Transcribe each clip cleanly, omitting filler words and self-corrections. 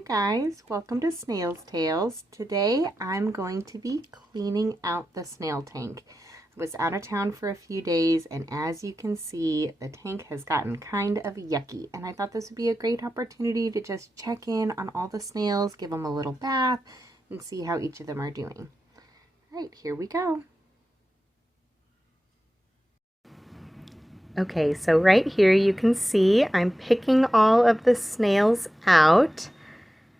you guys, welcome to Snail's Tales. Today I'm going to be cleaning out the snail tank. I was out of town for a few days and as you can see the tank has gotten kind of yucky, and I thought this would be a great opportunity to just check in on all the snails, give them a little bath and see how each of them are doing. Alright, here we go. Okay, so right here you can see I'm picking all of the snails out.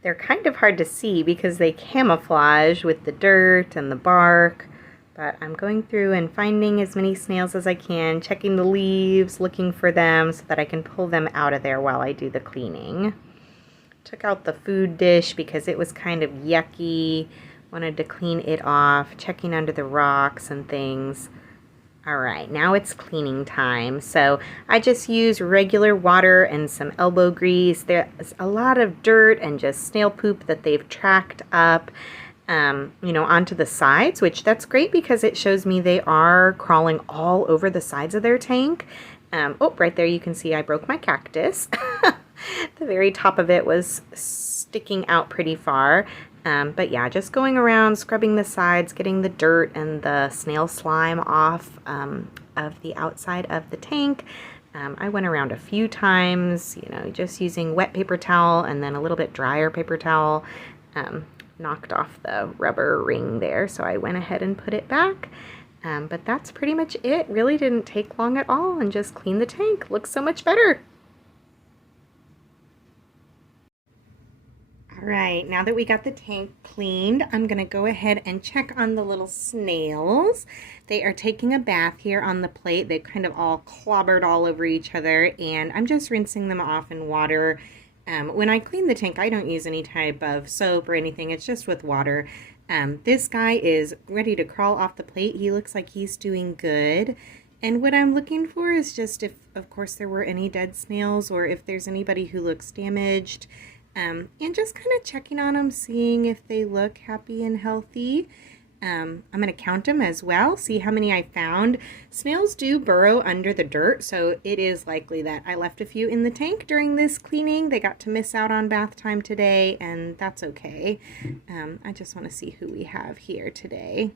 They're kind of hard to see because they camouflage with the dirt and the bark, but I'm going through and finding as many snails as I can, checking the leaves, looking for them so that I can pull them out of there while I do the cleaning. Took out the food dish because it was kind of yucky, wanted to clean it off, checking under the rocks and things. Alright, now it's cleaning time. So I just use regular water and some elbow grease. There's a lot of dirt and just snail poop that they've tracked up, onto the sides, which that's great because it shows me they are crawling all over the sides of their tank. Right there you can see I broke my cactus. The very top of it was sticking out pretty far. But yeah, just going around, scrubbing the sides, getting the dirt and the snail slime off of the outside of the tank. I went around a few times, just using wet paper towel and then a little bit drier paper towel. Knocked off the rubber ring there, so I went ahead and put it back. But that's pretty much it. Really didn't take long at all, and just cleaned the tank. Looks so much better. Alright, now that we got the tank cleaned, I'm going to go ahead and check on the little snails. They are taking a bath here on the plate. They've kind of all clobbered all over each other, and I'm just rinsing them off in water. When I clean the tank, I don't use any type of soap or anything. It's just with water. This guy is ready to crawl off the plate. He looks like he's doing good. And what I'm looking for is just if, of course, there were any dead snails or if there's anybody who looks damaged. And just kind of checking on them, seeing if they look happy and healthy. I'm going to count them as well, see how many I found. Snails do burrow under the dirt, so it is likely that I left a few in the tank during this cleaning. They got to miss out on bath time today, and that's okay. I just want to see who we have here today.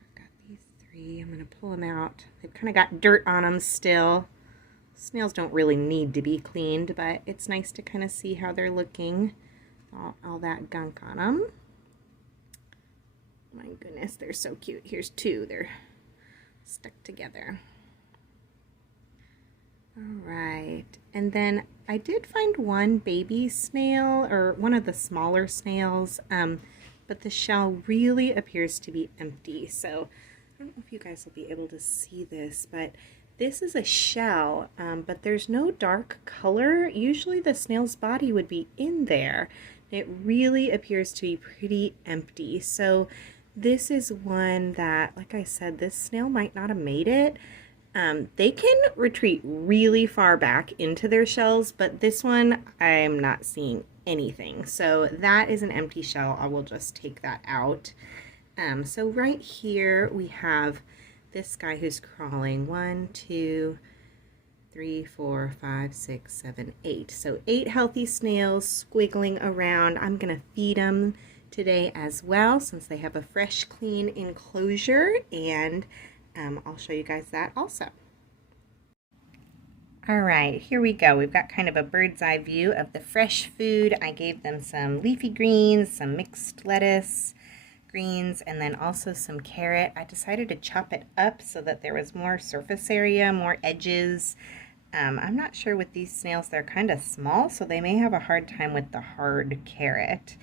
I've got these three. I'm going to pull them out. They've kind of got dirt on them still. Snails don't really need to be cleaned, but it's nice to kind of see how they're looking. All that gunk on them. My goodness, they're so cute. Here's two. They're stuck together. All right. And then I did find one baby snail, or one of the smaller snails, but the shell really appears to be empty. So I don't know if you guys will be able to see this, but this is a shell, but there's no dark color. Usually the snail's body would be in there. It really appears to be pretty empty. So this is one that, like I said, this snail might not have made it. They can retreat really far back into their shells, but this one I'm not seeing anything. So that is an empty shell. I will just take that out. So right here we have this guy who's crawling. 1, 2, 3, 4, 5, 6, 7, 8. So 8 healthy snails squiggling around. I'm going to feed them today as well since they have a fresh, clean enclosure, and I'll show you guys that also. All right, here we go. We've got kind of a bird's eye view of the fresh food. I gave them some leafy greens, some mixed lettuce, greens, and then also some carrot. I decided to chop it up so that there was more surface area, more edges. I'm not sure with these snails, they're kind of small, so they may have a hard time with the hard carrot.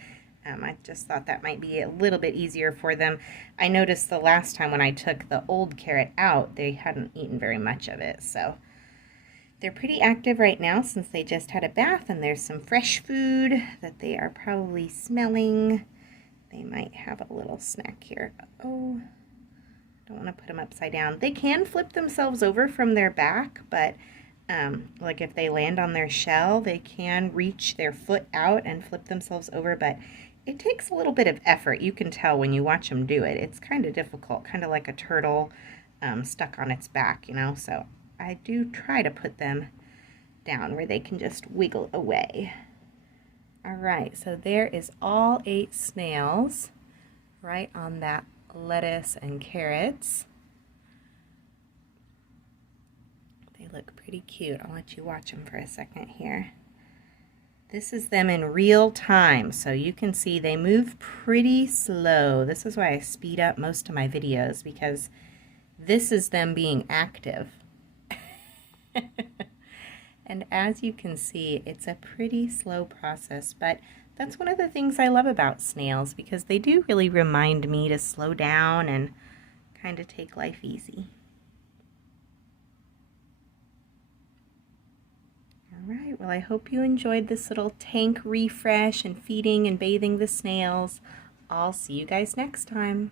I just thought that might be a little bit easier for them. I noticed the last time when I took the old carrot out, they hadn't eaten very much of it, so they're pretty active right now since they just had a bath, and there's some fresh food that they are probably smelling. They might have a little snack here. Oh, don't want to put them upside down. They can flip themselves over from their back, but like if they land on their shell, they can reach their foot out and flip themselves over, but it takes a little bit of effort. You can tell when you watch them do it. It's kind of difficult, kind of like a turtle stuck on its back, so I do try to put them down where they can just wiggle away. All right, so there is all 8 snails right on that lettuce and carrots. They look pretty cute. I'll let you watch them for a second here. This is them in real time, so you can see they move pretty slow. This is why I speed up most of my videos, because this is them being active. And as you can see, it's a pretty slow process, but that's one of the things I love about snails, because they do really remind me to slow down and kind of take life easy. All right, well, I hope you enjoyed this little tank refresh and feeding and bathing the snails. I'll see you guys next time.